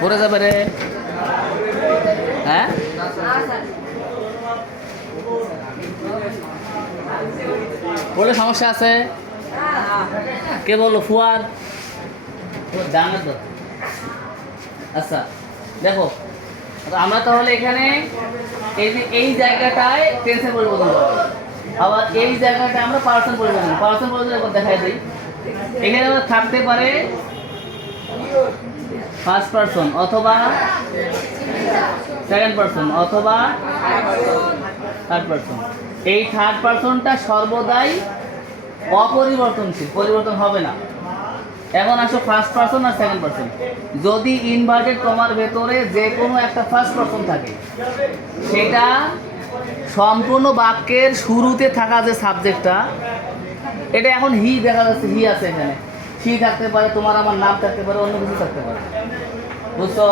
পড়ে যাবে রে। হ্যাঁ, বলে সমস্যা আছে। কে বললো? ফুয়াদ জানার তো। আচ্ছা দেখো, আমরা তাহলে এখানে এই যে এই জায়গাটায় টেন্সের পরিবর্তন করবো, আবার এই জায়গাটায় আমরা পার্সন পরিবর্তন একবার দেখাই দিই। এখানে আমরা থাকতে পারে ফার্স্ট পার্সন অথবা সেকেন্ড পার্সন অথবা থার্ড পার্সন। এই থার্ড পার্সনটা সর্বদাই অপরিবর্তনশীল, পরিবর্তন হবে না। এখন আসো ফার্স্ট পার্সন আর সেকেন্ড পার্সন। যদি ইনভার্টেড কমার ভেতরে যে কোনো একটা ফার্স্ট পার্সন থাকে, সেটা সম্পূর্ণ বাক্যের শুরুতে থাকা যে সাবজেক্টটা, এটা এখন হি দেখা যাচ্ছে, হি আছে এখানে, হি থাকতে পারে, তোমার আমার নাম থাকতে পারে, অন্য কিছু থাকতে পারে, বুঝছো?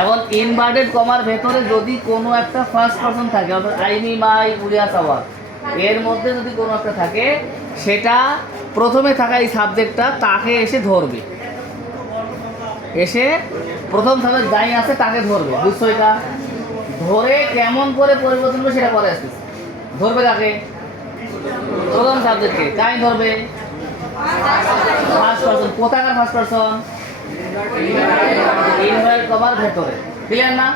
এখন ইনভার্টেড কমার ভেতরে যদি কোনো একটা ফার্স্ট পার্সন থাকে, অর্থাৎ আই মি মাই উড়িয়া সাওয়ার, এর মধ্যে যদি কোনো একটা থাকে, সেটা প্রথমে থাকা এই সাবজেক্টটা তাকে এসে ধরবে, এসে প্রথম সাবজেক্ট যাই আছে তাকে ধরবে, বুঝছো? এটা ধরে কেমন করে পরিবর্তন হবে সেটা পরে আসতেছে। ধরবে কাকে? প্রথম সাবজেক্টকে। কাই ধরবে? First person. কোথাকার ফার্স্ট পার্সন? ইনভার্টেড কমার ভেতরে। ক্লিয়ার না?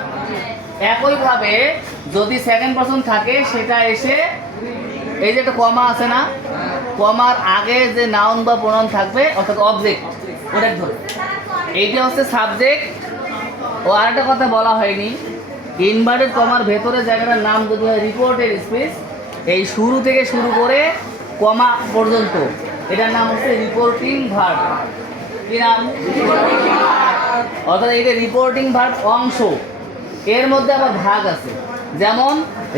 একইভাবে যদি সেকেন্ড পার্সন থাকে, সেটা এসে এই যে একটা কমা আছে না, কমার আগে যে নাউন বা প্রোনাউন থাকবে, অর্থাৎ অবজেক্ট, ওটা ধরবে। এইটা হচ্ছে সাবজেক্ট। ও আরেকটা কথা বলা হয়নি, ইনভার্টেড কমার ভেতরে জায়গাটার নাম যদি হয় রিপোর্টেড স্পিচ, এই শুরু থেকে শুরু করে কমা পর্যন্ত এটার নাম হচ্ছে রিপোর্টিং ভার্ব। কি নাম? অর্থাৎ এটা রিপোর্টিং ভার্ব অংশ। এর মধ্যে আবার ভাগ আছে, যেমন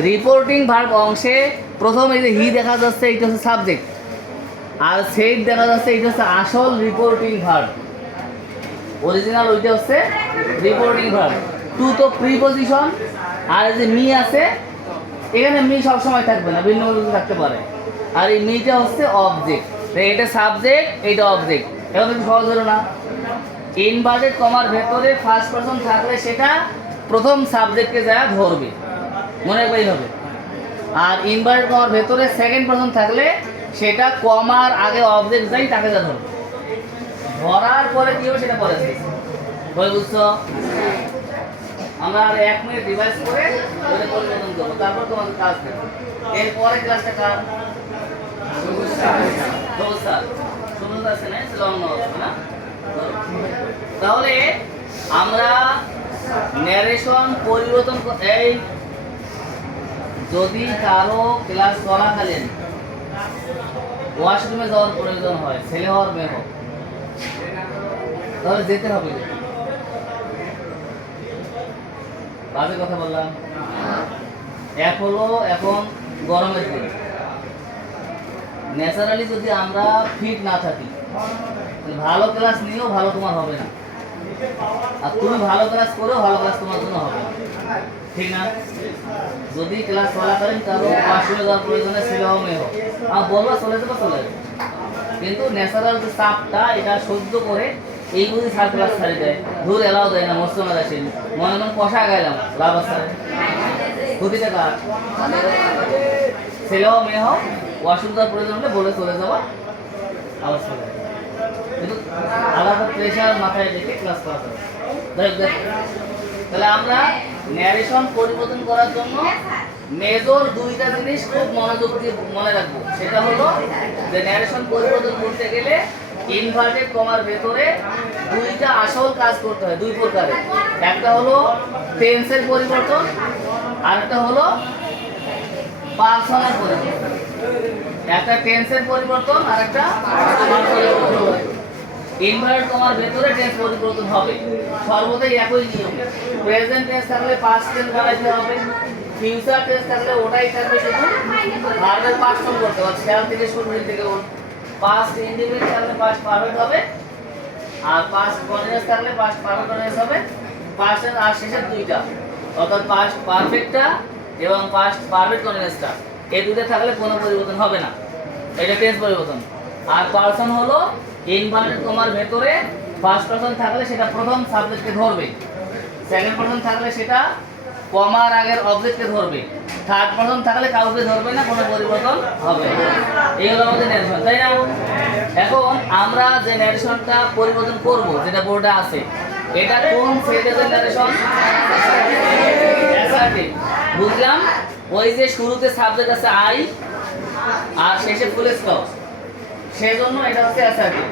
রিপোর্টিং ভার্ব অংশে প্রথম এই যে হি দেখা যাচ্ছে, এইটা হচ্ছে সাবজেক্ট, আর সেইট দেখা যাচ্ছে, এইটা হচ্ছে আসল রিপোর্টিং ভার্ব, অরিজিনাল ওইটা হচ্ছে রিপোর্টিং ভার্ব। টু তো প্রিপজিশন, আর এই যে মি আছে, এখানে মি সবসময় থাকবে না, ভিন্ন কিছু থাকতে পারে, আর এই মিটা হচ্ছে অবজেক্ট। এটা সাবজেক্ট, এইটা অবজেক্ট। এখন একটু সহজ হলো না? ইনভার্টেড কমার ভেতরে ফার্স্ট পার্সন থাকলে সেটা প্রথম সাবজেক্টকে যা ধরবে, মনে রাখবেই হবে। আর ইনভার্টেড কমার ভেতরে সেকেন্ড পার্সন থাকলে সেটা কমার আগে অবজেক্ট যাই তাকে যা ধরবে। ধরার পরে কি হবে সেটা পরে আসবে, বুঝছো? আমরা আর 1 মিনিট রিভাইজ করে ওটা পরিবর্তন করবো, তারপর তোমাদের কাজ দেবো। এরপরে ক্লাসটা কার? সুন্দর আছে না, লং না? তাহলে আমরা ন্যারেশন পরিবর্তন, এই যদি কারো ক্লাস চলাকালীন ওয়াশরুমে যাওয়ার প্রয়োজন হয়, ছেলে হওয়ার মেয়ে হোক, তাহলে যেতে হবে। বাজে কথা বললাম? এক হলো এখন গরমের দিন, ন্যাচারালি যদি আমরা ফিট না থাকি, ভালো ক্লাস নিয়েও ভালো তোমার হবে না, আর তুমি ভালো ক্লাস করেও ভালো ক্লাস তোমার জন্য হবে না, ঠিক না? যদি ক্লাস চলাকালীন কারো ওয়াশরুমে যাওয়ার প্রয়োজনে ছেলে হোক মেয়ে হোক, আমার বলবা চলে যাবে, চলে যাবে, কিন্তু ন্যাচারাল যে চাপটা এটা সহ্য করে এই বুঝি সার ক্লাস ছাড়ি দেয়, দূর এলাও দেয় না, মরসুমে আসেন, মনে মনে কষা গাইলাম, লাভ আছে ক্ষতিটা কার? ছেলে হোক মেয়ে হোক, ওয়াশরুম যাওয়ার প্রয়োজন হলে বলে চলে যাওয়া, আবার চলে যাবে, কিন্তু আলাদা প্রেশার মাথায় রেখে ক্লাস করা যাবে। তাহলে আমরা ন্যারেশন পরিবর্তন করার জন্য মেজর দুইটা জিনিস খুব মনোযোগ দিয়ে মনে রাখবো। সেটা হলো যে ন্যারেশন পরিবর্তন করতে গেলে ইনভার্টেড কমার ভেতরে দুইটা আসল কাজ করতে হয়, দুই প্রকারের। একটা হলো টেন্সের পরিবর্তন, আর একটা হলো পার্সনের পরিবর্তন। একটা টেন্সের পরিবর্তন আর একটা ইনভার্টেড কমার ভেতরে টেন্স পরিবর্তন হবে, সর্বদাই একই নিয়ম। প্রেজেন্ট টেন্স থাকলে পাস্ট টেন্স বানাইতে হবে, ফিউচার টেন্স থাকলে ওটাই থাকবে, শুধু ভার্বের পাস্ট ফর্ম করতে হবে, খেয়াল থেকে শুরু থেকে পাস্ট ইন্ডিফিনিট থাকলে পাস্ট পারফেক্ট হবে, আর পাস্ট কন্টিনিউয়াস থাকলে পাস্ট পারফেক্ট কন্টিনিউয়াস হবে। পাস্ট আর শেষের দুইটা, অর্থাৎ পাস্ট পারফেক্টটা এবং পাস্ট পারফেক্ট কন্টিনিউয়াসটা, এই দুটো থাকলে কোনো পরিবর্তন হবে না, এটা টেন্স পরিবর্তন। আর পার্সন হলো ইনভার্টেড কমার ভেতরে ফার্স্ট পারসন থাকলে সেটা প্রথম সাবজেক্টকে ধরবে, সেকেন্ড পারসন থাকলে সেটা কমার আগের অবজেক্টকে ধরবে, থার্ড পারসন থাকলে কাউকে ধরবে না, কোনো পরিবর্তন হবে না। এই হলো আমাদের ন্যারেশন, তাই না? এখন আমরা যে ন্যারেশনটা পরিবর্তন করব, যেটা বোর্ডে আছে, এটা কোন সেটের ন্যারেশন? অ্যাসার্টিভ। বুঝলাম? ওই যে শুরুতে সাবজেক্ট আছে আই আর শেষে ফুল স্টপ, সেজন্য এটা হচ্ছে অ্যাসার্টিভ।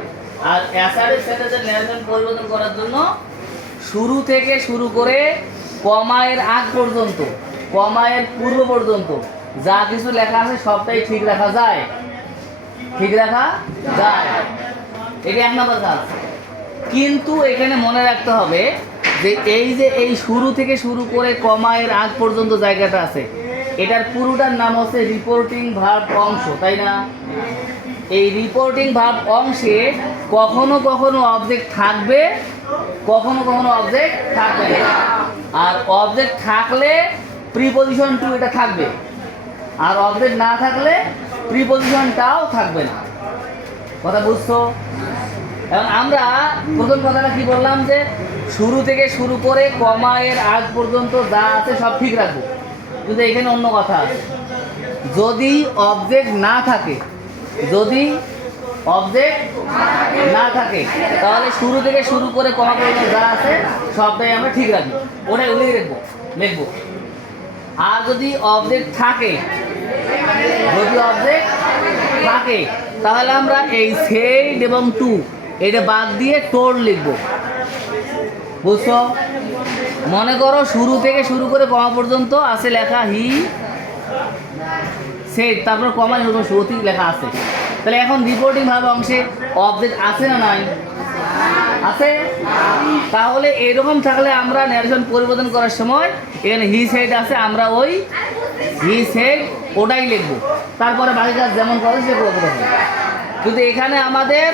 আর অ্যাসার্টিভ সেন্টেন্সের ন্যারেশন পরিবর্তন করার জন্য শুরু থেকে শুরু করে কমায়ের আগ পর্যন্ত, কমায়ের পূর্ব পর্যন্ত যা কিছু লেখা আছে সবটাই ঠিক রাখা যায়, ঠিক রাখা যায়। এটা এক নম্বর কাজ। কিন্তু এখানে মনে রাখতে হবে যে এই শুরু থেকে শুরু করে কমায়ের আগ পর্যন্ত জায়গাটা আছে, এটার পুরোটার নাম হচ্ছে রিপোর্টিং ভার্ব অংশ, তাই না? এই রিপোর্টিং ভার্ব অংশে কখনো কখনো অবজেক্ট থাকবে, কখনো কখনো অবজেক্ট থাকবে না। আর অবজেক্ট থাকলে প্রিপজিশন টু এটা থাকবে, আর অবজেক্ট না থাকলে প্রিপজিশনটাও থাকবে না। কথা বুঝছো? এখন আমরা প্রথম কথাটা কি বললাম, যে শুরু থেকে শুরু করে কমায়ের আগ পর্যন্ত যা আছে সব ঠিক রাখবো। কিন্তু এখানে অন্য কথা আছে, যদি অবজেক্ট না থাকে, যদি অবজেক্ট না থাকে তাহলে শুরু থেকে শুরু করে কমা পর্যন্ত যা আছে সবটাই আমরা ঠিক রাখবো, ওটাই উল্লেখ লিখবো। আর যদি অবজেক্ট থাকে, যদি অবজেক্ট থাকে তাহলে আমরা এই সেড এবং টু এটা বাদ দিয়ে টোল্ড লিখবো। বুঝছো? মনে করো শুরু থেকে শুরু করে কমা পর্যন্ত আছে লেখা হি সেড, তারপর কমা শুরুতে লেখা আছে। তাহলে এখন রিপোর্টিং ভাবে অংশে অবজেক্ট আছে না নাই? আছে। তাহলে এরকম থাকলে আমরা ন্যারেশন পরিবর্তন করার সময় এখানে হি সেড আছে, আমরা ওই হি সেড ওটাই লিখবো, তারপরে বাকি কাজ যেমন করে সে করতে হবে। কিন্তু এখানে আমাদের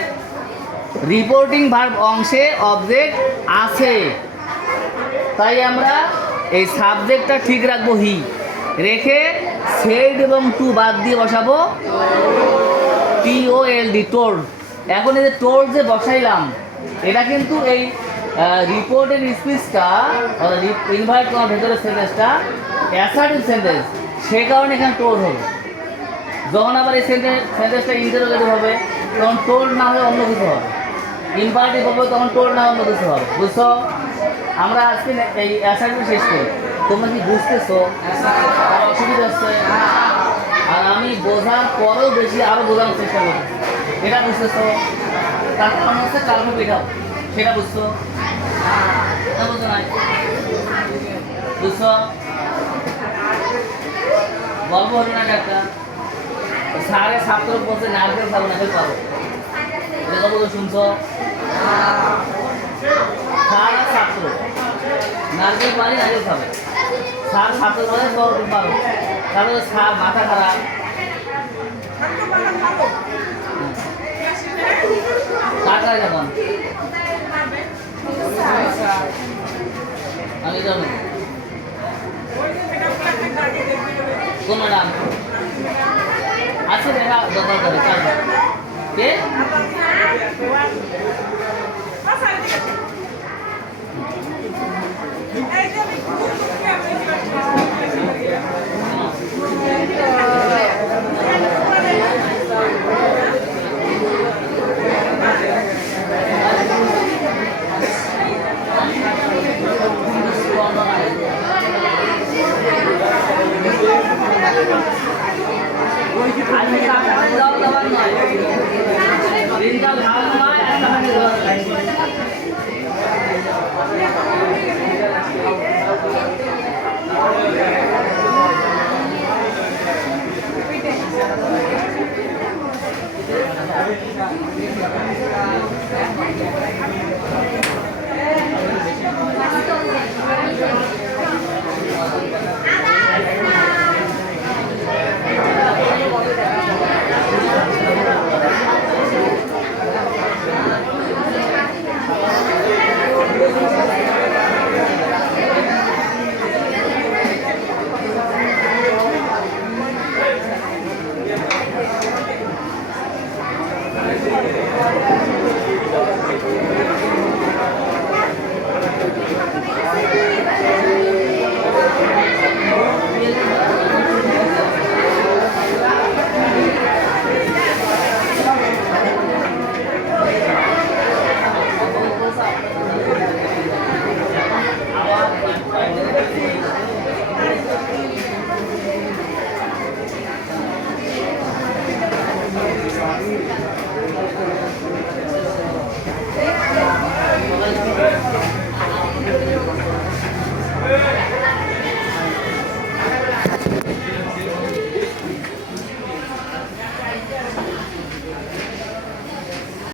রিপোর্টিং ভার্ব অংশে অবজেক্ট আছে, তাই আমরা এই সাবজেক্টটা ঠিক রাখবো হি, রেখে সেড এবং টু বাদ দিয়ে বসাবো TOLD, টোল্ড। এখন এই যে টোল্ড যে বসাইলাম, এটা কিন্তু এই রিপোর্টের স্পিচটা ইনভার্ট করার ভেতরের সেন্টেন্সটা অ্যাসার্টিভ সেন্টেন্স, সে কারণে এখানে টোল্ড হবে। যখন আবার এই সেন্টেন্সটা ইন্টারোগেটিভ হবে তখন টোল্ড না হলে অন্য কিছু হবে, ইম্পারেটিভ হবে তখন টোল্ড না অন্য কিছু হবে। বুঝছো? আমরা আজকে এই অ্যাসার্টিভ শেষ করি। তোমরা কি বুঝতেছো? আর অসুবিধা হচ্ছে? আর আমি বোঝার পরেও বেশি আরো বোঝানোর চেষ্টা করছি, এটা বুঝতেছো? তার কারণ হচ্ছে কার্বো পিঠাও, সেটা বুঝছো? বুঝছো না? বুঝছো? গল্প হলো না একটা, সাড়ে ছাত্র বলছে নারকেল খাবো, নারকেল খাবো, এটা গল্প তো শুনছো? সারা ছাত্র নারকেল পানি নারকেল খাবে, সার ছাত্র বলে তোর পারো, তারপরে সার মাথা খারাপ, কাটা যেমন আমি জানো কোন ম্যাডাম আছে দেখা দরকার করে কে